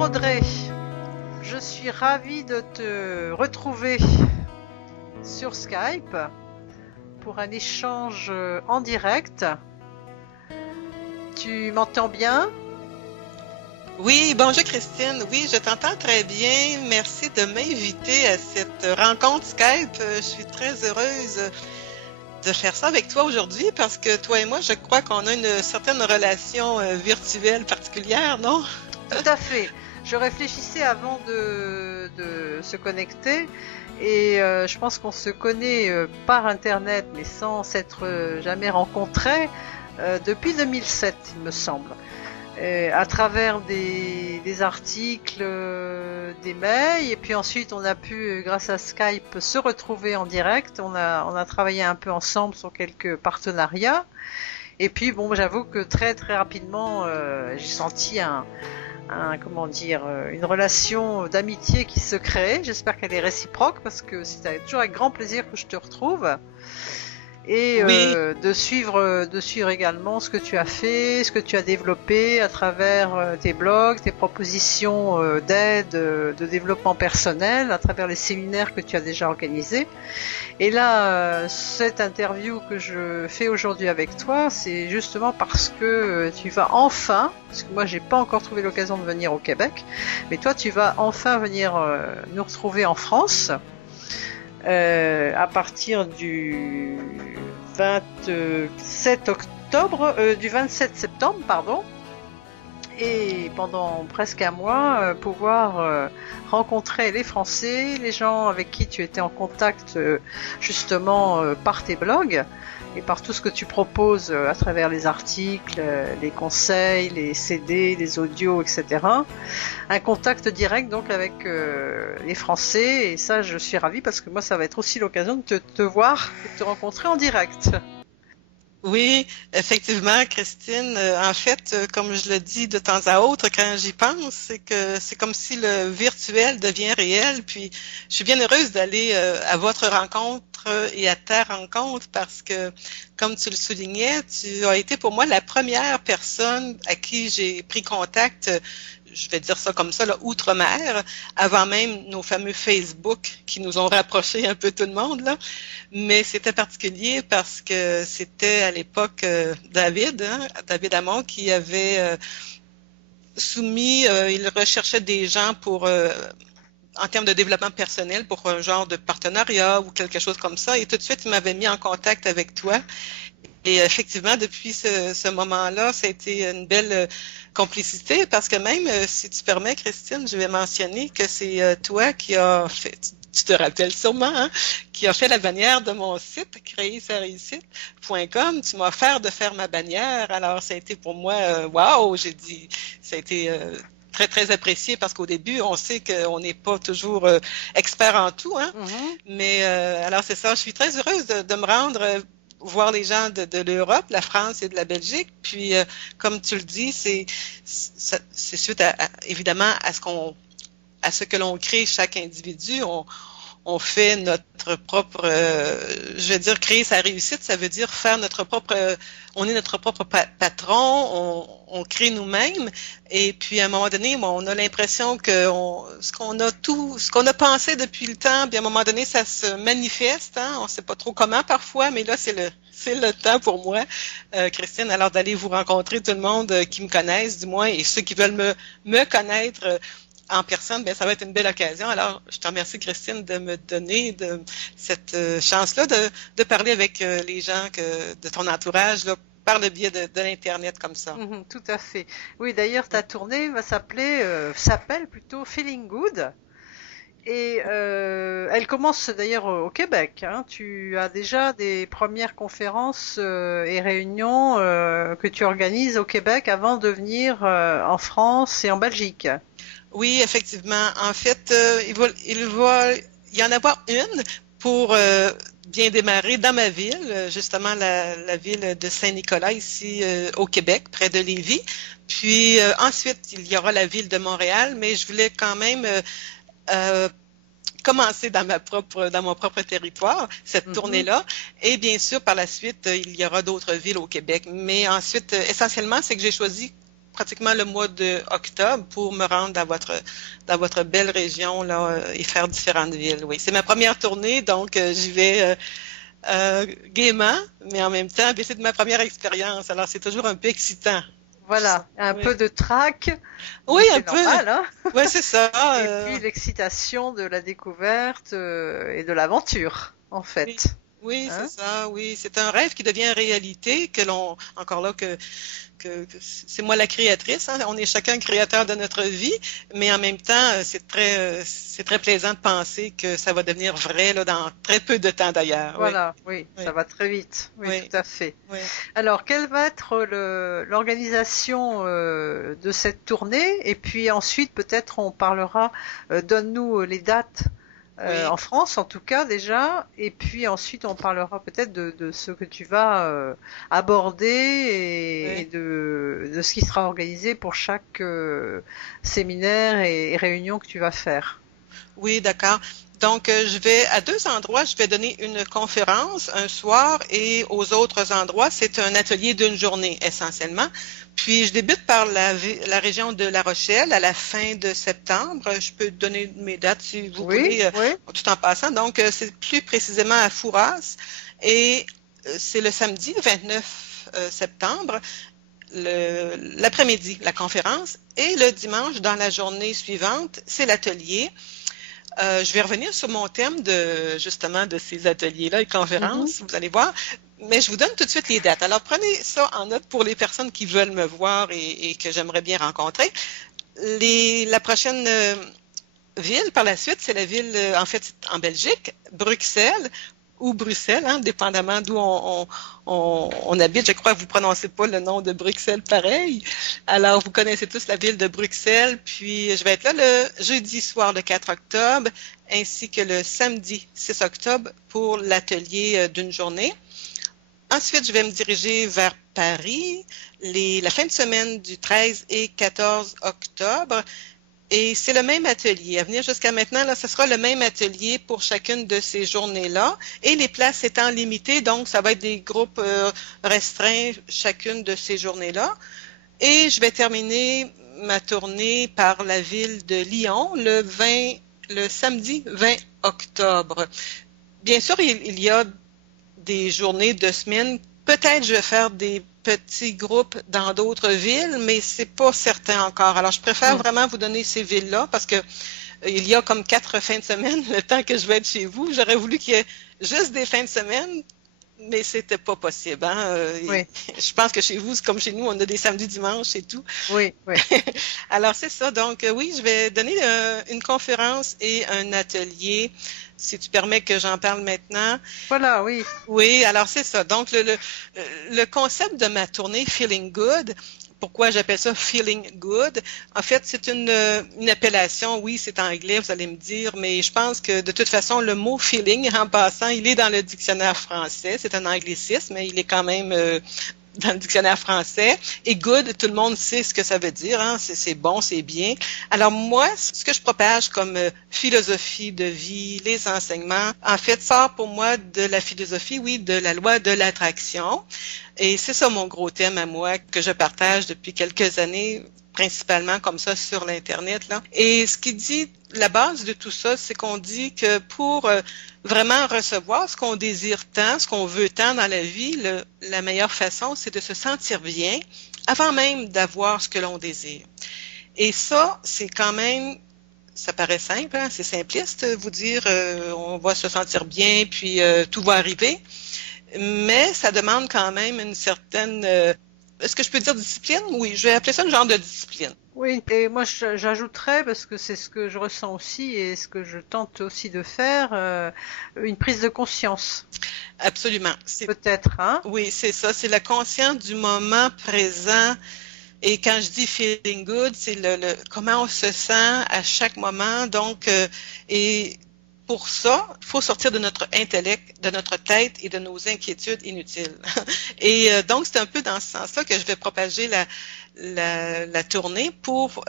Bonjour Audrey, je suis ravie de te retrouver sur Skype pour un échange en direct. Tu m'entends bien? Oui, bonjour Christine. Oui, je t'entends très bien. Merci de m'inviter à cette rencontre Skype. Je suis très heureuse de faire ça avec toi aujourd'hui parce que toi et moi, je crois qu'on a une certaine relation virtuelle particulière, non? Tout à fait. Je réfléchissais avant de se connecter et je pense qu'on se connaît par Internet mais sans s'être jamais rencontrés depuis 2007, il me semble. À travers des articles, des mails, et puis ensuite on a pu, grâce à Skype, se retrouver en direct. On a travaillé un peu ensemble sur quelques partenariats. Et puis bon, j'avoue que très très rapidement, j'ai senti comment dire, une relation d'amitié qui se crée. J'espère qu'elle est réciproque parce que c'est toujours avec grand plaisir que je te retrouve. Et Oui, de suivre également ce que tu as fait, ce que tu as développé à travers tes blogs, tes propositions d'aide, de développement personnel, à travers les séminaires que tu as déjà organisés. Et là, cette interview que je fais aujourd'hui avec toi, c'est justement parce que tu vas enfin, parce que moi j'ai pas encore trouvé l'occasion de venir au Québec, mais toi tu vas enfin venir nous retrouver en France. À partir du 27 octobre, du 27 septembre, pardon, et pendant presque un mois, pouvoir rencontrer les Français, les gens avec qui tu étais en contact justement par tes blogs et par tout ce que tu proposes à travers les articles, les conseils, les CD, les audios, etc. Un contact direct donc avec les Français, et ça je suis ravie parce que moi ça va être aussi l'occasion de te voir et de te rencontrer en direct. oui, effectivement, Christine. En fait, comme je le dis de temps à autre quand j'y pense, c'est que c'est comme si le virtuel devient réel. Puis, je suis bien heureuse d'aller à votre rencontre et à ta rencontre parce que, comme tu le soulignais, tu as été pour moi la première personne à qui j'ai pris contact. Je vais dire ça comme ça, là, outre-mer, avant même nos fameux Facebook qui nous ont rapprochés un peu tout le monde, là. Mais c'était particulier parce que c'était à l'époque David Hamon, qui avait il recherchait des gens pour, en termes de développement personnel, pour un genre de partenariat ou quelque chose comme ça. Et tout de suite, il m'avait mis en contact avec toi. Et effectivement, depuis ce moment-là, ça a été une belle complicité parce que même, si tu permets, Christine, je vais mentionner que c'est toi qui as fait, tu te rappelles sûrement, hein, qui a fait la bannière de mon site, créersareussite.com. Tu m'as offert de faire ma bannière. Alors, ça a été pour moi, wow, j'ai dit, ça a été très, très apprécié parce qu'au début, on sait qu'on n'est pas toujours expert en tout, hein. Mm-hmm. Mais alors, c'est ça. Je suis très heureuse de me rendre voir les gens de l'Europe, la France et de la Belgique. Puis, comme tu le dis, c'est suite évidemment à ce que l'on crée chaque individu. On fait notre propre, je vais dire, créer sa réussite, ça veut dire faire notre propre, on est notre propre patron, on crée nous-mêmes, et puis à un moment donné, on a l'impression que ce qu'on a pensé depuis le temps, puis à un moment donné, ça se manifeste, hein, on sait pas trop comment parfois, mais là, c'est le temps pour moi, Christine, alors d'aller vous rencontrer tout le monde qui me connaissent, du moins, et ceux qui veulent me connaître, en personne, bien, ça va être une belle occasion. Alors, je te remercie, Christine, de me donner cette chance-là de parler avec les gens de ton entourage là, par le biais de l'Internet comme ça. Mhm, tout à fait. Oui, d'ailleurs, ta tournée va s'appelle plutôt Feeling Good. Et elle commence d'ailleurs au Québec, hein. Tu as déjà des premières conférences et réunions que tu organises au Québec avant de venir en France et en Belgique. Oui, effectivement. En fait, il va y en avoir une pour bien démarrer dans ma ville, justement la ville de Saint-Nicolas, ici au Québec, près de Lévis. Puis ensuite, il y aura la ville de Montréal, mais je voulais quand même euh, commencer dans mon propre territoire, cette Mhm. tournée-là. Et bien sûr, par la suite, il y aura d'autres villes au Québec. Mais ensuite, essentiellement, c'est que j'ai choisi pratiquement le mois de octobre pour me rendre dans votre belle région là et faire différentes villes. Oui, c'est ma première tournée, donc j'y vais gaiement, mais en même temps, c'est de ma première expérience. Alors c'est toujours un peu excitant. Voilà, un Oui. peu de trac, Oui, un c'est peu. normal, hein. Oui, c'est ça. Et puis l'excitation de la découverte et de l'aventure, en Oui, fait. oui, c'est Hein? ça. Oui, c'est un rêve qui devient réalité encore là que c'est moi la créatrice, hein. On est chacun créateur de notre vie, mais en même temps, c'est très plaisant de penser que ça va devenir vrai là, dans très peu de temps d'ailleurs. Oui, Voilà, oui, ça oui, va très vite. Oui, oui, tout à fait. oui. Alors, quelle va être l'organisation de cette tournée? Et puis ensuite, peut-être, on parlera, donne-nous les dates Oui. en France, en tout cas déjà. Et puis ensuite, on parlera peut-être de ce que tu vas aborder et Oui. de ce qui sera organisé pour chaque séminaire et réunion que tu vas faire. Oui, d'accord. Donc, je vais à deux endroits, je vais donner une conférence un soir et aux autres endroits, c'est un atelier d'une journée essentiellement. Puis, je débute par la région de La Rochelle à la fin de septembre. Je peux donner mes dates si vous Oui, voulez, oui. tout en passant. Donc, c'est plus précisément à Fouras et c'est le samedi 29 septembre, l'après-midi, la conférence, et le dimanche, dans la journée suivante, c'est l'atelier. Je vais revenir sur mon thème justement de ces ateliers-là et Mhm. conférences, vous allez voir, mais je vous donne tout de suite les dates. Alors prenez ça en note pour les personnes qui veulent me voir et que j'aimerais bien rencontrer. La prochaine ville par la suite, c'est la ville, en fait, en Belgique, Bruxelles ou Bruxelles, hein, dépendamment d'où on habite. Je crois que vous ne prononcez pas le nom de Bruxelles pareil. Alors, vous connaissez tous la ville de Bruxelles. Puis, je vais être là le jeudi soir, le 4 octobre, ainsi que le samedi 6 octobre pour l'atelier d'une journée. Ensuite, je vais me diriger vers Paris, la fin de semaine du 13 et 14 octobre. Et c'est le même atelier. À venir jusqu'à maintenant, là, ce sera le même atelier pour chacune de ces journées-là. Et les places étant limitées, donc ça va être des groupes restreints chacune de ces journées-là. Et je vais terminer ma tournée par la ville de Lyon le samedi 20 octobre. Bien sûr, il y a des journées de semaine. Peut-être je vais faire des petits groupes dans d'autres villes, mais c'est pas certain encore. Alors, je préfère Mm. vraiment vous donner ces villes-là parce que il y a comme 4 fins de semaine, le temps que je vais être chez vous. J'aurais voulu qu'il y ait juste des fins de semaine, mais c'était pas possible, hein. Oui, Je pense que chez vous, c'est comme chez nous, on a des samedis, dimanches et tout. oui, oui. Alors, c'est ça. Donc, oui, je vais donner une conférence et un atelier, si tu permets que j'en parle maintenant. Voilà, oui. Oui, alors c'est ça. Donc, le concept de ma tournée Feeling Good, pourquoi j'appelle ça Feeling Good? En fait, c'est une appellation, oui, c'est anglais, vous allez me dire, mais je pense que de toute façon, le mot feeling, en passant, il est dans le dictionnaire français. C'est un anglicisme, mais il est quand même dans le dictionnaire français. Et good, tout le monde sait ce que ça veut dire, hein? C'est bon, c'est bien. Alors moi, ce que je propage comme philosophie de vie, les enseignements, en fait, sort pour moi de la philosophie, oui, de la loi de l'attraction. Et c'est ça mon gros thème à moi que je partage depuis quelques années, principalement comme ça sur l'Internet, là. Et ce qui dit, la base de tout ça, c'est qu'on dit que pour vraiment recevoir ce qu'on désire tant, ce qu'on veut tant dans la vie, la meilleure façon, c'est de se sentir bien avant même d'avoir ce que l'on désire. Et ça, c'est quand même, ça paraît simple, hein, c'est simpliste, vous dire on va se sentir bien, puis tout va arriver, mais ça demande quand même une certaine, est-ce que je peux dire discipline? Oui, je vais appeler ça une genre de discipline. Oui, et moi j'ajouterais, parce que c'est ce que je ressens aussi et ce que je tente aussi de faire, une prise de conscience, Absolument. peut-être, hein? Oui, c'est ça, c'est la conscience du moment présent. Et quand je dis feeling good, c'est comment on se sent à chaque moment. Donc, et pour ça, il faut sortir de notre intellect, de notre tête et de nos inquiétudes inutiles. Et donc, c'est un peu dans ce sens-là que je vais propager la tournée pour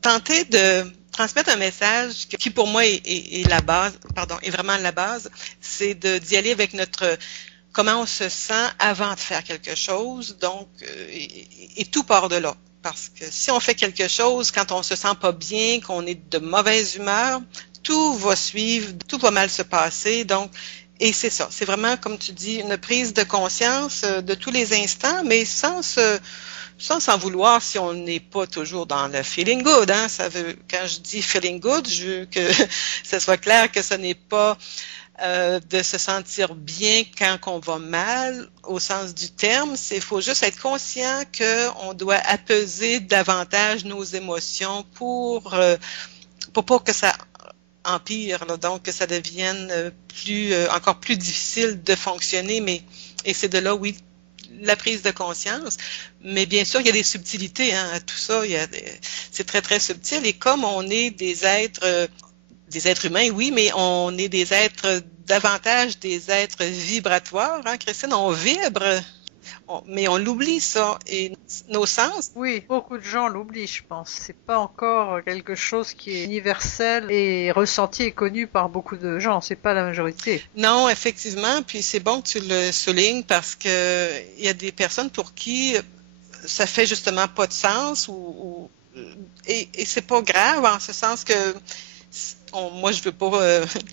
tenter de transmettre un message qui pour moi est la base, pardon, est vraiment la base, c'est d'y aller avec comment on se sent avant de faire quelque chose, donc, et tout part de là. parce que si on fait quelque chose quand on se sent pas bien, qu'on est de mauvaise humeur, tout va suivre, tout va mal se passer. Donc, et c'est ça. C'est vraiment, comme tu dis, une prise de conscience de tous les instants, mais sans s'en vouloir si on n'est pas toujours dans le feeling good, hein. Quand je dis feeling good, je veux que ce soit clair que ce n'est pas de se sentir bien quand on va mal, au sens du terme. Faut juste être conscient qu'on doit apaiser davantage nos émotions pour pas que ça empire, là, donc que ça devienne encore plus difficile de fonctionner. Et c'est de là, oui, la prise de conscience. Mais bien sûr, il y a des subtilités, hein, à tout ça. C'est très, très subtil. Et comme on est des êtres humains, oui, mais on est davantage des êtres vibratoires, hein, Christine, on vibre, mais on l'oublie, ça. Et nos sens. Oui, beaucoup de gens l'oublient, je pense. C'est pas encore quelque chose qui est universel et ressenti et connu par beaucoup de gens. C'est pas la majorité. Non, effectivement. Puis c'est bon que tu le soulignes parce que il y a des personnes pour qui ça fait justement pas de sens et c'est pas grave en ce sens que moi, je veux pas,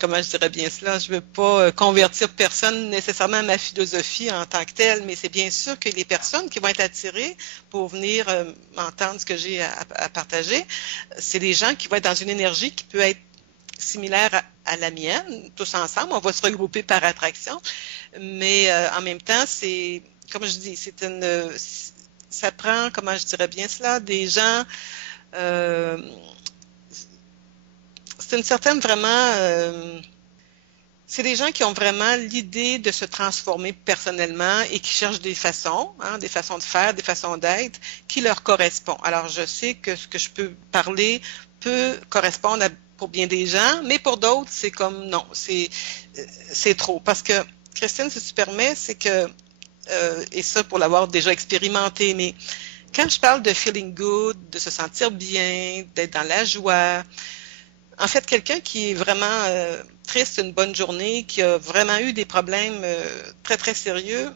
comment je dirais bien cela, je veux pas convertir personne nécessairement à ma philosophie en tant que telle, mais c'est bien sûr que les personnes qui vont être attirées pour venir entendre ce que j'ai à partager, c'est des gens qui vont être dans une énergie qui peut être similaire à la mienne, tous ensemble, on va se regrouper par attraction, mais en même temps, comme je dis, ça prend, comment je dirais bien cela, des gens... c'est une certaine vraiment... c'est des gens qui ont vraiment l'idée de se transformer personnellement et qui cherchent des façons, hein, des façons de faire, des façons d'être qui leur correspondent. Alors, je sais que ce que je peux parler peut correspondre pour bien des gens, mais pour d'autres, c'est comme non, c'est trop. Parce que, Christine, si tu permets, c'est que, et ça pour l'avoir déjà expérimenté, mais quand je parle de feeling good, de se sentir bien, d'être dans la joie, en fait, quelqu'un qui est vraiment triste une bonne journée, qui a vraiment eu des problèmes très, très sérieux,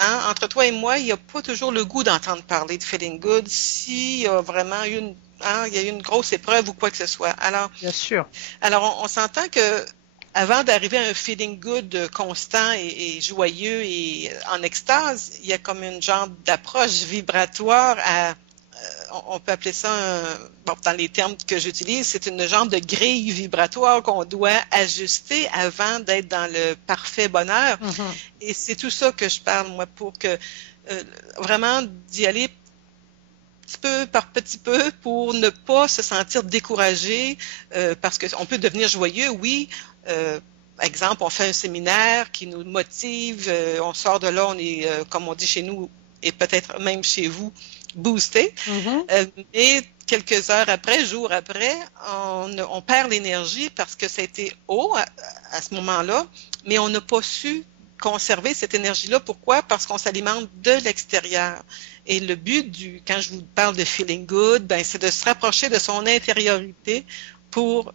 hein, entre toi et moi, il n'y a pas toujours le goût d'entendre parler de feeling good s'il y a vraiment il y a eu une grosse épreuve ou quoi que ce soit. Alors, bien sûr. Alors, on s'entend que avant d'arriver à un feeling good constant et joyeux et en extase, il y a comme une genre d'approche vibratoire on peut appeler ça, dans les termes que j'utilise, c'est une genre de grille vibratoire qu'on doit ajuster avant d'être dans le parfait bonheur. Mm-hmm. Et c'est tout ça que je parle, moi, pour que vraiment d'y aller petit peu par petit peu pour ne pas se sentir découragé parce qu'on peut devenir joyeux, oui. Exemple, on fait un séminaire qui nous motive, on sort de là, on est, comme on dit chez nous, et peut-être même chez vous, boosté. Mm-hmm. Et quelques heures après, jours après, on perd l'énergie parce que ça a été haut à ce moment-là, mais on n'a pas su conserver cette énergie-là. Pourquoi? Parce qu'on s'alimente de l'extérieur. Et le but quand je vous parle de feeling good, c'est de se rapprocher de son intériorité pour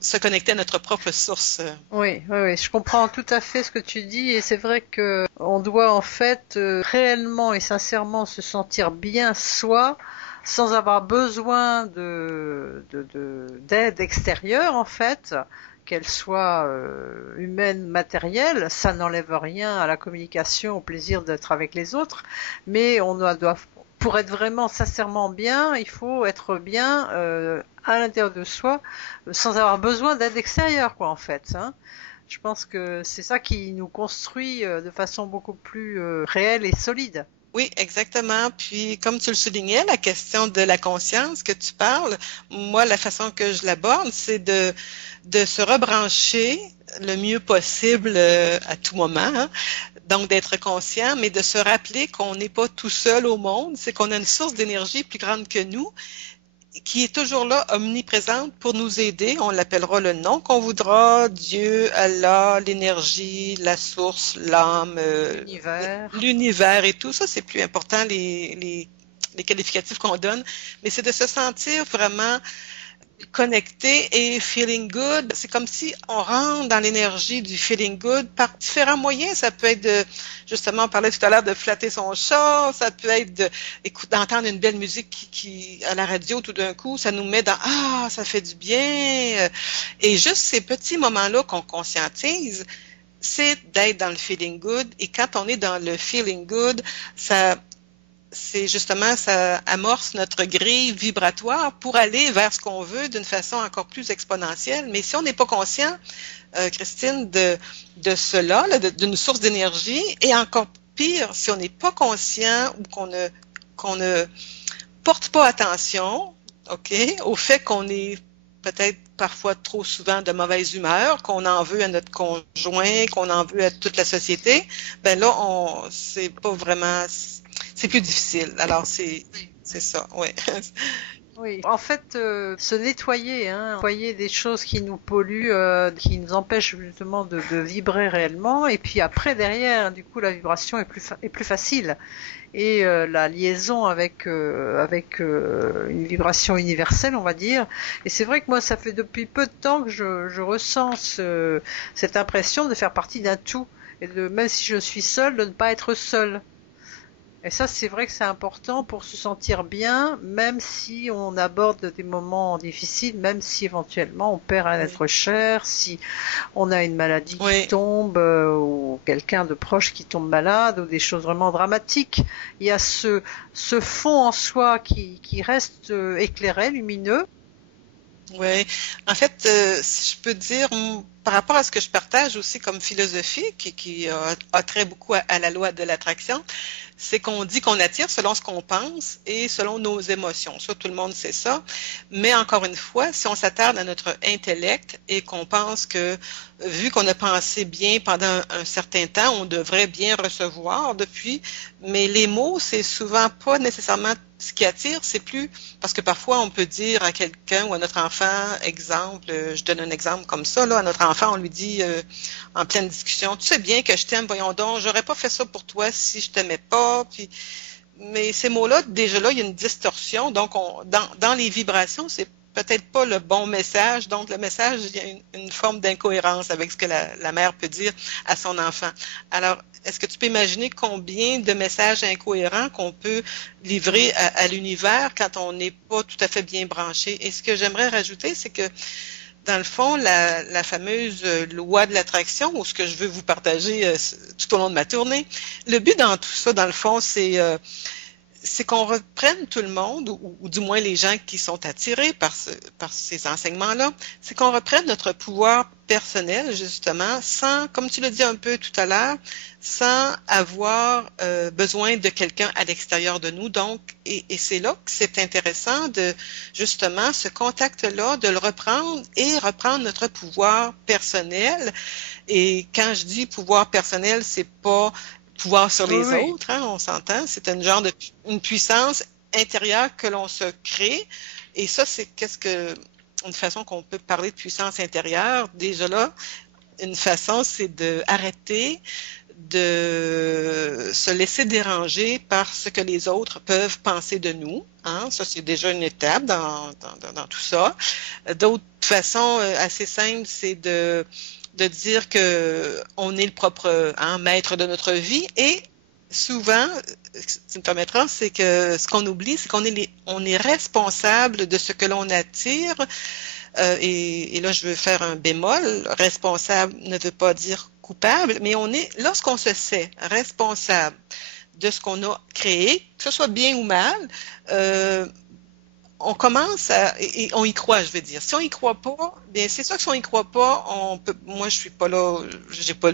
se connecter à notre propre source. Oui, je comprends tout à fait ce que tu dis et c'est vrai que on doit en fait réellement et sincèrement se sentir bien soi sans avoir besoin d'aide extérieure en fait, qu'elle soit humaine, matérielle, ça n'enlève rien à la communication, au plaisir d'être avec les autres, mais on doit pour être vraiment sincèrement bien, il faut être bien à l'intérieur de soi, sans avoir besoin d'aide extérieure, quoi, en fait. Hein. Je pense que c'est ça qui nous construit de façon beaucoup plus réelle et solide. Oui, exactement. Puis, comme tu le soulignais, la question de la conscience que tu parles, moi, la façon que je l'aborde, c'est de se rebrancher le mieux possible à tout moment. Hein. Donc, d'être conscient, mais de se rappeler qu'on n'est pas tout seul au monde, c'est qu'on a une source d'énergie plus grande que nous, qui est toujours là, omniprésente, pour nous aider. On l'appellera le nom qu'on voudra, Dieu, Allah, l'énergie, la source, l'âme, l'univers et tout ça. C'est plus important, les qualificatifs qu'on donne, mais c'est de se sentir vraiment connecté et feeling good. C'est comme si on rentre dans l'énergie du feeling good par différents moyens. Ça peut être justement, on parlait tout à l'heure de flatter son chat, ça peut être d'entendre une belle musique à la radio tout d'un coup, ça nous met dans ah, ça fait du bien. Et juste ces petits moments-là qu'on conscientise, c'est d'être dans le feeling good. Et quand on est dans le feeling good, c'est justement, ça amorce notre grille vibratoire pour aller vers ce qu'on veut d'une façon encore plus exponentielle. Mais si on n'est pas conscient, Christine, de cela, d'une source d'énergie, et encore pire, si on n'est pas conscient ou qu'on ne porte pas attention, OK, au fait qu'on est peut-être parfois trop souvent de mauvaise humeur, qu'on en veut à notre conjoint, qu'on en veut à toute la société, ben là, c'est pas vraiment, c'est plus difficile. Alors, c'est ça, oui. Oui, en fait, se nettoyer, nettoyer des choses qui nous polluent, qui nous empêchent justement de vibrer réellement, et puis après derrière, du coup, la vibration est plus facile, et la liaison avec une vibration universelle, on va dire. Et c'est vrai que moi, ça fait depuis peu de temps que je ressens cette impression de faire partie d'un tout, et même si je suis seule, de ne pas être seule. Et ça, c'est vrai que c'est important pour se sentir bien, même si on aborde des moments difficiles, même si éventuellement on perd un être cher, si on a une maladie qui tombe, ou quelqu'un de proche qui tombe malade, ou des choses vraiment dramatiques. Il y a ce fond en soi qui reste éclairé, lumineux. Oui, en fait, si je peux dire, par rapport à ce que je partage aussi comme philosophie, qui a trait beaucoup à la loi de l'attraction, c'est qu'on dit qu'on attire selon ce qu'on pense et selon nos émotions. Ça, tout le monde sait ça. Mais encore une fois, si on s'attarde à notre intellect et qu'on pense que, vu qu'on a pensé bien pendant un certain temps, on devrait bien recevoir depuis, mais les mots, c'est souvent pas nécessairement ce qui attire, c'est plus, parce que parfois on peut dire à quelqu'un ou à notre enfant, exemple, je donne un exemple comme ça, là, à notre enfant, on lui dit en pleine discussion, tu sais bien que je t'aime, voyons donc, j'aurais pas fait ça pour toi si je t'aimais pas, puis, mais ces mots-là, déjà là, il y a une distorsion, donc dans les vibrations, c'est peut-être pas le bon message, donc le message, il y a une forme d'incohérence avec ce que la mère peut dire à son enfant. Alors, est-ce que tu peux imaginer combien de messages incohérents qu'on peut livrer à l'univers quand on n'est pas tout à fait bien branché? Et ce que j'aimerais rajouter, c'est que dans le fond, la fameuse loi de l'attraction, ou ce que je veux vous partager tout au long de ma tournée, le but dans tout ça, dans le fond, c'est qu'on reprenne tout le monde, ou du moins les gens qui sont attirés par ces enseignements-là, c'est qu'on reprenne notre pouvoir personnel, justement, sans, comme tu l'as dit un peu tout à l'heure, sans avoir besoin de quelqu'un à l'extérieur de nous. Donc, et c'est là que c'est intéressant de, justement, ce contact-là, de le reprendre et reprendre notre pouvoir personnel. Et quand je dis pouvoir personnel, c'est pas pouvoir sur les autres, on s'entend, c'est une puissance intérieure que l'on se crée, et ça, c'est une façon qu'on peut parler de puissance intérieure. Déjà là, une façon, c'est d'arrêter de se laisser déranger par ce que les autres peuvent penser de nous. Ça, c'est déjà une étape dans tout ça. D'autres façons assez simples, c'est de dire que on est le propre maître de notre vie, et souvent, ce qui me permettra, c'est que ce qu'on oublie, c'est on est responsable de ce que l'on attire, et là je veux faire un bémol, responsable ne veut pas dire coupable, mais lorsqu'on se sait responsable de ce qu'on a créé, que ce soit bien ou mal, on commence et on y croit, je veux dire. Si on y croit pas, bien c'est sûr que si on y croit pas, moi je suis pas là, j'ai pas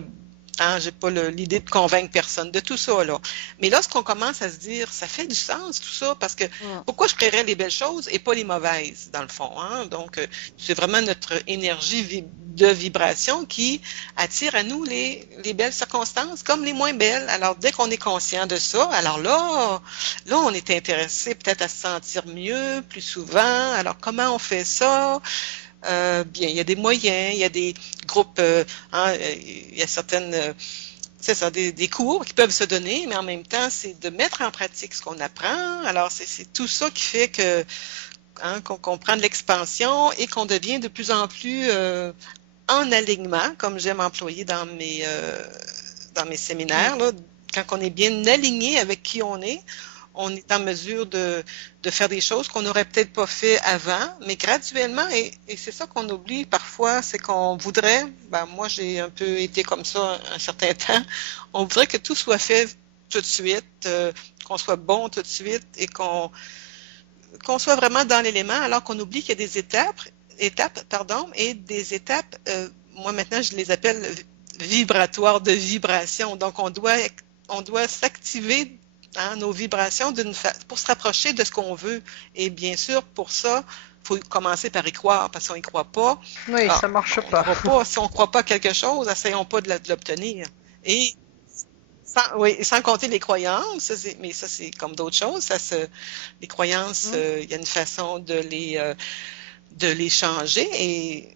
l'idée de convaincre personne de tout ça, là. Mais lorsqu'on commence à se dire, ça fait du sens tout ça, parce que pourquoi je créerais les belles choses et pas les mauvaises, dans le fond, Donc, c'est vraiment notre énergie de vibration qui attire à nous les belles circonstances comme les moins belles. Alors, dès qu'on est conscient de ça, alors là, on est intéressé peut-être à se sentir mieux, plus souvent. Alors, comment on fait ça? Bien, il y a des moyens, il y a des groupes, il y a certaines, c'est ça, des cours qui peuvent se donner, mais en même temps, c'est de mettre en pratique ce qu'on apprend. Alors, c'est tout ça qui fait que hein, qu'on prend de l'expansion et qu'on devient de plus en plus en alignement, comme j'aime employer dans mes séminaires, là, quand on est bien aligné avec qui on est en mesure de faire des choses qu'on n'aurait peut-être pas fait avant, mais graduellement, et c'est ça qu'on oublie parfois, c'est qu'on voudrait, ben moi j'ai un peu été comme ça un certain temps, on voudrait que tout soit fait tout de suite, qu'on soit bon tout de suite et qu'on soit vraiment dans l'élément, alors qu'on oublie qu'il y a des étapes, et des étapes, moi maintenant je les appelle vibratoires de vibration. Donc on doit s'activer, hein, nos vibrations pour se rapprocher de ce qu'on veut. Et bien sûr, pour ça, il faut commencer par y croire, parce qu'on n'y croit pas. Oui, ça marche pas. Si on ne croit pas à quelque chose, essayons pas de l'obtenir. Et sans compter les croyances, mais ça c'est comme d'autres choses. Les croyances, il y a une façon de les changer, et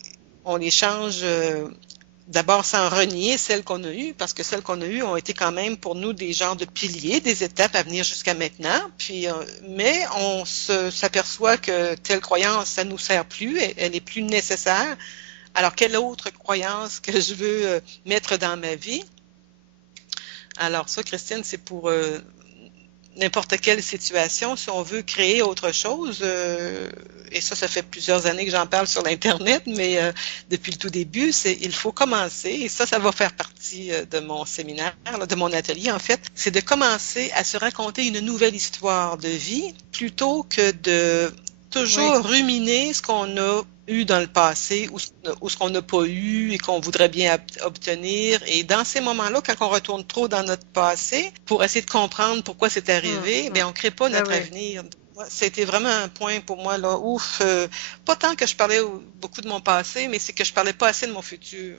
on les change d'abord sans renier celles qu'on a eues, parce que celles qu'on a eues ont été quand même pour nous des genres de piliers, des étapes à venir jusqu'à maintenant. Puis, mais on s'aperçoit que telle croyance, ça nous sert plus, elle est plus nécessaire. Alors, quelle autre croyance que je veux mettre dans ma vie? Alors ça, Christine, c'est pour n'importe quelle situation, si on veut créer autre chose, et ça fait plusieurs années que j'en parle sur l'Internet, mais depuis le tout début, il faut commencer, et ça va faire partie de mon séminaire, de mon atelier en fait, c'est de commencer à se raconter une nouvelle histoire de vie, plutôt que de toujours ruminer ce qu'on a eu dans le passé ou ce qu'on n'a pas eu et qu'on voudrait bien obtenir. Et dans ces moments-là, quand on retourne trop dans notre passé pour essayer de comprendre pourquoi c'est arrivé, bien, on ne crée pas notre avenir. C'était vraiment un point pour moi, là, pas tant que je parlais beaucoup de mon passé, mais c'est que je parlais pas assez de mon futur.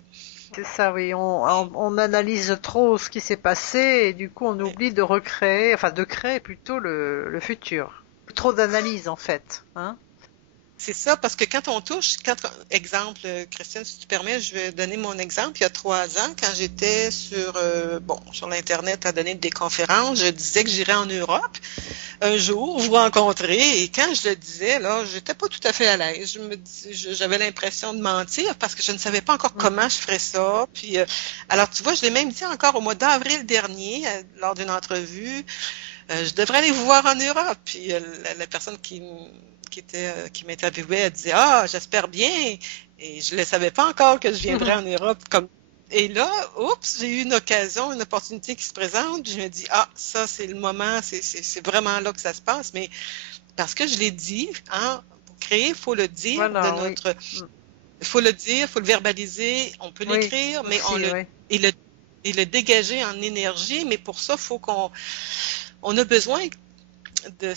C'est ça, oui. On analyse trop ce qui s'est passé et du coup on oublie de recréer, enfin de créer plutôt le futur. Trop d'analyse en fait, hein? C'est ça, parce que quand on touche, exemple, Christine, si tu permets, je vais donner mon exemple. Il y a 3 ans, quand j'étais sur l'Internet à donner des conférences, je disais que j'irais en Europe un jour vous rencontrer, et quand je le disais, là, j'étais pas tout à fait à l'aise. J'avais l'impression de mentir parce que je ne savais pas encore comment je ferais ça. Puis, alors, tu vois, je l'ai même dit encore au mois d'avril dernier, lors d'une entrevue, je devrais aller vous voir en Europe. Puis, la personne qui m'interviewait, elle disait, ah, j'espère bien. Et je ne le savais pas encore que je viendrais en Europe. Et là, oups, j'ai eu une opportunité qui se présente. Je me dis, ah, ça, c'est le moment, c'est vraiment là que ça se passe. Mais parce que je l'ai dit, hein, pour créer, il faut le dire il faut le dire, il faut le verbaliser. On peut l'écrire, mais et le dégager en énergie. Mais pour ça, il faut on a besoin de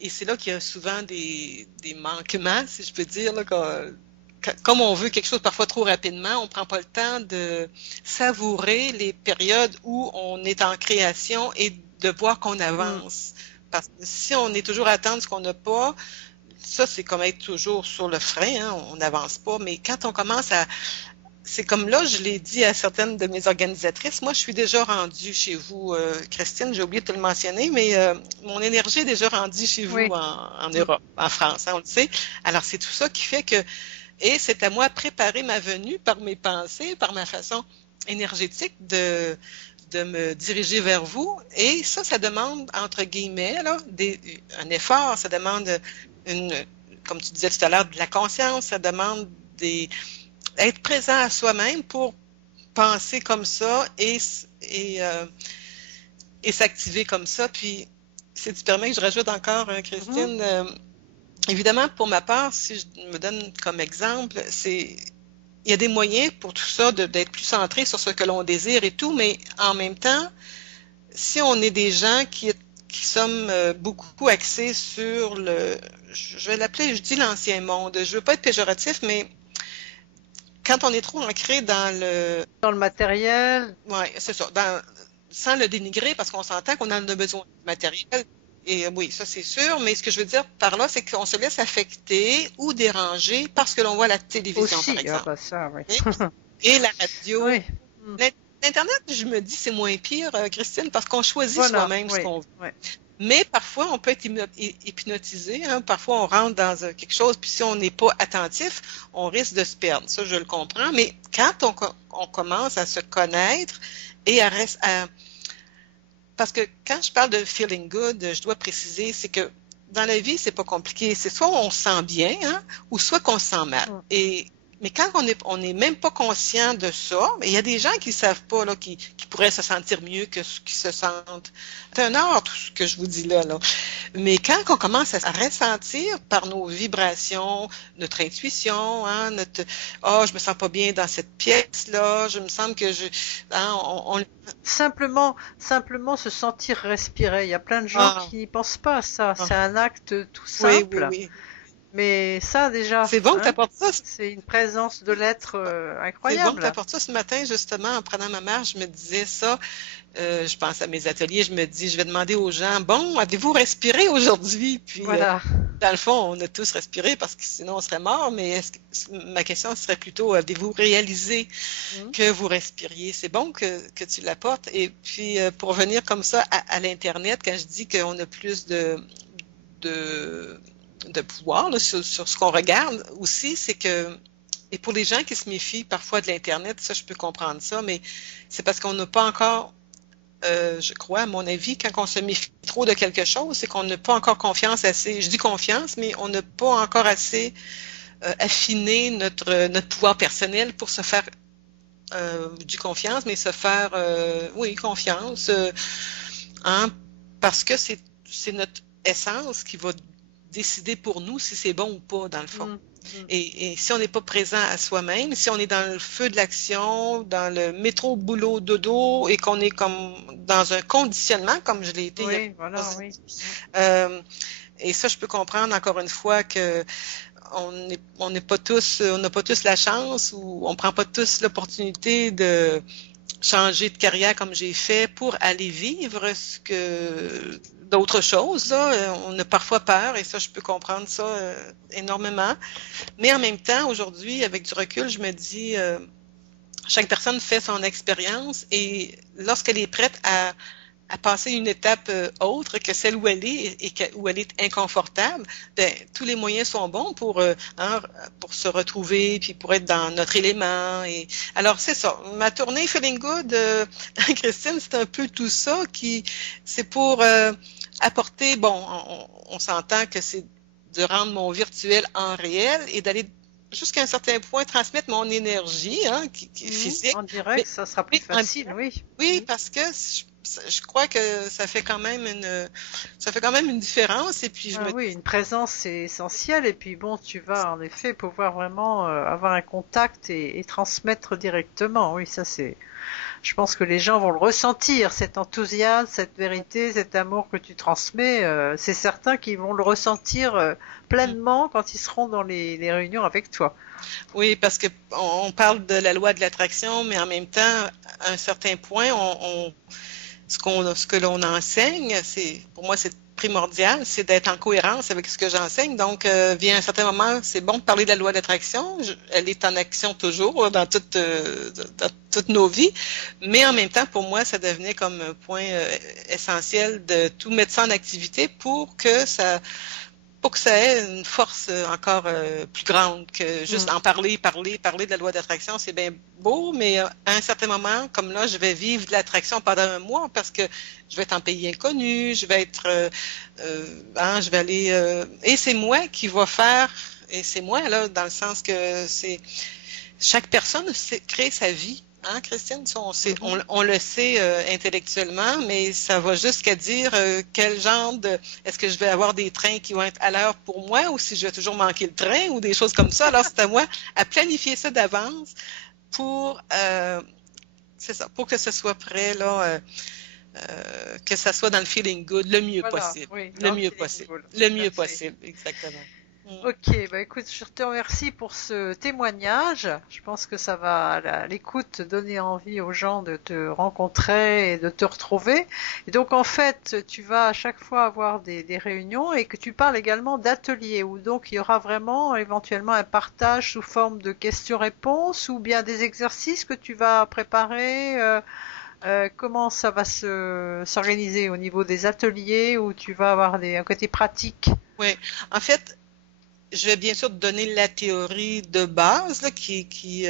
et c'est là qu'il y a souvent des manquements, si je peux dire, là, comme on veut quelque chose parfois trop rapidement, on ne prend pas le temps de savourer les périodes où on est en création et de voir qu'on avance. Parce que si on est toujours à attendre ce qu'on n'a pas, ça c'est comme être toujours sur le frein, hein, on n'avance pas. Mais quand on commence c'est comme là, je l'ai dit à certaines de mes organisatrices, moi je suis déjà rendue chez vous, Christine, j'ai oublié de te le mentionner, mais mon énergie est déjà rendue chez vous en Europe, en France, hein, on le sait. Alors c'est tout ça qui fait et c'est à moi de préparer ma venue par mes pensées, par ma façon énergétique de me diriger vers vous. Et ça demande, entre guillemets, là, un effort, ça demande comme tu disais tout à l'heure, de la conscience, ça demande être présent à soi-même pour penser comme ça et s'activer comme ça. Puis, si tu permets que je rajoute encore, Christine, évidemment, pour ma part, si je me donne comme exemple, il y a des moyens pour tout ça d'être plus centré sur ce que l'on désire et tout, mais en même temps, si on est des gens qui sommes beaucoup axés sur je vais l'appeler, je dis l'ancien monde, je veux pas être péjoratif, mais quand on est trop ancré dans le matériel. Oui, c'est ça. Sans le dénigrer, parce qu'on s'entend qu'on en a besoin de matériel. Et oui, ça c'est sûr. Mais ce que je veux dire par là, c'est qu'on se laisse affecter ou déranger parce que l'on voit la télévision, aussi, par exemple. Ah bah ça, oui. Et la radio. Oui. L'Internet, je me dis, c'est moins pire, Christine, parce qu'on choisit soi-même ce qu'on veut. Ouais. Mais parfois, on peut être hypnotisé, hein. Parfois, on rentre dans quelque chose, puis si on n'est pas attentif, on risque de se perdre. Ça, je le comprends. Mais quand on commence à se connaître et parce que quand je parle de feeling good, je dois préciser, c'est que dans la vie, c'est pas compliqué. C'est soit on se sent bien, hein, ou soit qu'on se sent mal. Mais quand on est même pas conscient de ça, mais il y a des gens qui savent pas, là, qui pourraient se sentir mieux que ceux qui se sentent. C'est un art, tout ce que je vous dis là. Mais quand on commence à ressentir par nos vibrations, notre intuition, hein, je me sens pas bien dans cette pièce-là, je me sens que Simplement se sentir respirer. Il y a plein de gens qui n'y pensent pas à ça. C'est un acte tout simple. Oui. Mais ça, déjà, c'est bon que t'apportes ça. C'est une présence de l'être incroyable. C'est bon que t'apportes ça. Ce matin, justement, en prenant ma marche, je me disais ça. Je pense à mes ateliers, je me dis, je vais demander aux gens, bon, avez-vous respiré aujourd'hui? Puis, voilà. Dans le fond, on a tous respiré parce que sinon on serait mort, mais ma question serait plutôt, avez-vous réalisé que vous respiriez? C'est bon que tu l'apportes. Et puis, pour revenir comme ça à l'Internet, quand je dis qu'on a plus de pouvoir là, sur ce qu'on regarde aussi, c'est que, et pour les gens qui se méfient parfois de l'Internet, ça je peux comprendre ça, mais c'est parce qu'on n'a pas encore, je crois, à mon avis, quand on se méfie trop de quelque chose, c'est qu'on n'a pas encore confiance assez, je dis confiance, mais on n'a pas encore assez affiné notre pouvoir personnel pour se faire du confiance, mais se faire, oui, confiance, hein, parce que c'est notre essence qui va décider pour nous si c'est bon ou pas, dans le fond. Et si on n'est pas présent à soi-même, si on est dans le feu de l'action, dans le métro, boulot, dodo, et qu'on est comme dans un conditionnement, comme je l'ai été. Oui, voilà, oui. Et ça, je peux comprendre encore une fois que on n'a pas tous la chance ou on prend pas tous l'opportunité de changer de carrière comme j'ai fait pour aller vivre d'autres choses, là. On a parfois peur et ça, je peux comprendre ça énormément. Mais en même temps, aujourd'hui, avec du recul, je me dis, chaque personne fait son expérience et lorsqu'elle est prête à passer une étape autre que celle où elle est et où elle est inconfortable, ben, tous les moyens sont bons pour se retrouver puis pour être dans notre élément. Et alors c'est ça. Ma tournée Feeling Good, Christine, c'est un peu tout ça c'est pour apporter. Bon, on s'entend que c'est de rendre mon virtuel en réel et d'aller jusqu'à un certain point transmettre mon énergie, hein, qui est physique. On dirait que ça sera plus facile, oui. Oui, parce que je crois que ça fait quand même une différence. Et puis oui, une présence c'est essentiel. Et puis bon, tu vas en effet pouvoir vraiment avoir un contact et transmettre directement. Oui, ça c'est. Je pense que les gens vont le ressentir, cet enthousiasme, cette vérité, cet amour que tu transmets. C'est certain qu'ils vont le ressentir pleinement quand ils seront dans les réunions avec toi. Oui, parce que on parle de la loi de l'attraction, mais en même temps, à un certain point, ce que l'on enseigne, pour moi, c'est primordial, c'est d'être en cohérence avec ce que j'enseigne. Donc, vient un certain moment, c'est bon de parler de la loi d'attraction. Elle est en action toujours dans toutes nos vies. Mais en même temps, pour moi, ça devenait comme un point essentiel de tout mettre ça en activité pour que ça ait une force encore plus grande que juste en parler de la loi d'attraction, c'est bien beau, mais à un certain moment, comme là, je vais vivre de l'attraction pendant un mois parce que je vais être en pays inconnu, je vais être, je vais aller, et c'est moi qui va faire, et c'est moi là, dans le sens que chaque personne crée sa vie. Hein, Christine? On le sait intellectuellement, mais ça va jusqu'à dire quel genre est-ce que je vais avoir des trains qui vont être à l'heure pour moi ou si je vais toujours manquer le train ou des choses comme ça. Alors, c'est à moi à planifier ça d'avance pour que ce soit prêt, là, que ça soit dans le feeling good le mieux possible. Oui, le mieux possible. Le mieux possible, exactement. Ok, écoute, je te remercie pour ce témoignage. Je pense que ça va, à l'écoute, donner envie aux gens de te rencontrer et de te retrouver. Et donc, en fait, tu vas à chaque fois avoir des réunions et que tu parles également d'ateliers où donc il y aura vraiment éventuellement un partage sous forme de questions-réponses ou bien des exercices que tu vas préparer comment ça va s'organiser au niveau des ateliers où tu vas avoir un côté pratique? Oui, en fait, je vais bien sûr te donner la théorie de base là, qui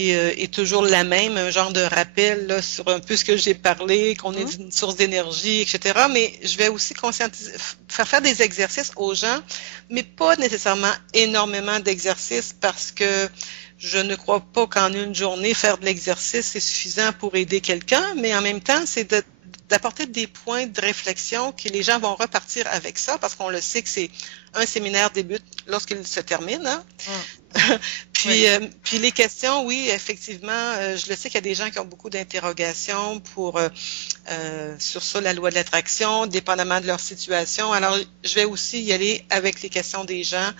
est toujours la même, un genre de rappel là, sur un peu ce que j'ai parlé, qu'on est une source d'énergie, etc. Mais je vais aussi faire des exercices aux gens, mais pas nécessairement énormément d'exercices parce que je ne crois pas qu'en une journée, faire de l'exercice, c'est suffisant pour aider quelqu'un, mais en même temps, c'est d'apporter des points de réflexion que les gens vont repartir avec ça, parce qu'on le sait que c'est un séminaire débute lorsqu'il se termine. Hein? Puis, oui. Puis les questions, oui, effectivement, je le sais qu'il y a des gens qui ont beaucoup d'interrogations sur ça, la loi de l'attraction, dépendamment de leur situation. Alors, je vais aussi y aller avec les questions des gens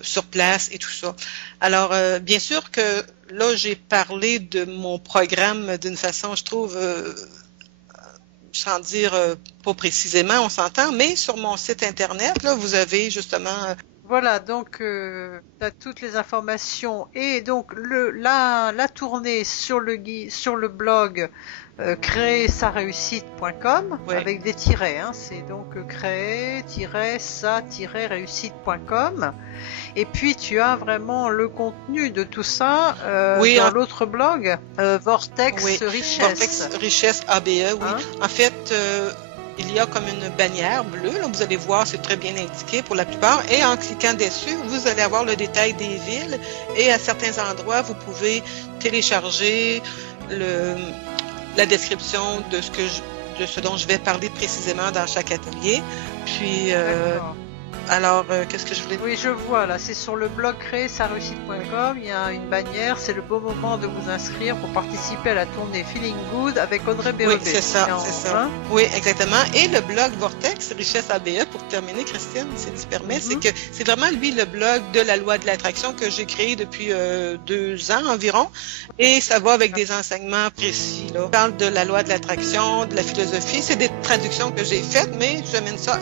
sur place et tout ça. Alors, bien sûr que là, j'ai parlé de mon programme d'une façon, je trouve, sans dire pas précisément, on s'entend, mais sur mon site Internet, là, vous avez justement... Voilà, donc tu as toutes les informations et donc la tournée sur le blog créer-sa-réussite.com oui. Avec des tirets, hein, c'est donc créer-sa-réussite.com et puis tu as vraiment le contenu de tout ça oui, dans l'autre blog Vortex oui, Richesse. Vortex Richesse ABE, oui. Hein? En fait, il y a comme une bannière bleue, là, vous allez voir, c'est très bien indiqué pour la plupart, et en cliquant dessus, vous allez avoir le détail des villes, et à certains endroits, vous pouvez télécharger la description de ce dont je vais parler précisément dans chaque atelier. Puis, alors, qu'est-ce que je voulais dire? Oui, je vois, là, c'est sur le blog créer-sa-réussite.com, il y a une bannière, c'est le bon moment de vous inscrire pour participer à la tournée Feeling Good avec Audrey Bérubé. Oui, c'est ça, c'est ça. Hein? Oui, exactement. Et le blog Vortex Richesse ABE, pour terminer, Christine, si tu permets, c'est que c'est vraiment, lui, le blog de la loi de l'attraction que j'ai créé depuis 2 ans environ, et ça va avec des enseignements précis, là. Je parle de la loi de l'attraction, de la philosophie, c'est des traductions que j'ai faites, mais j'amène ça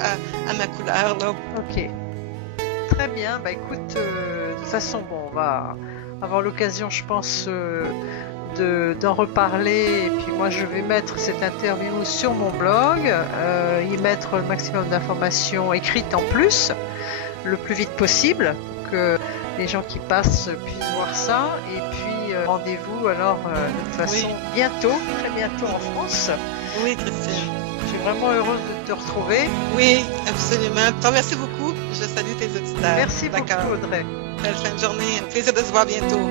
à ma couleur, là. Ok. Très bien, bah écoute, de toute façon, bon, on va avoir l'occasion, je pense, d'en reparler. Et puis moi, je vais mettre cette interview sur mon blog, y mettre le maximum d'informations écrites en plus, le plus vite possible, pour que les gens qui passent puissent voir ça. Et puis, rendez-vous alors, de toute façon, bientôt, très bientôt en France. Oui, Christine. Je suis vraiment heureuse de te retrouver. Oui, absolument. Merci beaucoup. Je salue tes auditeurs. Merci beaucoup, Audrey. Belle fin de journée. Un plaisir de se voir bientôt.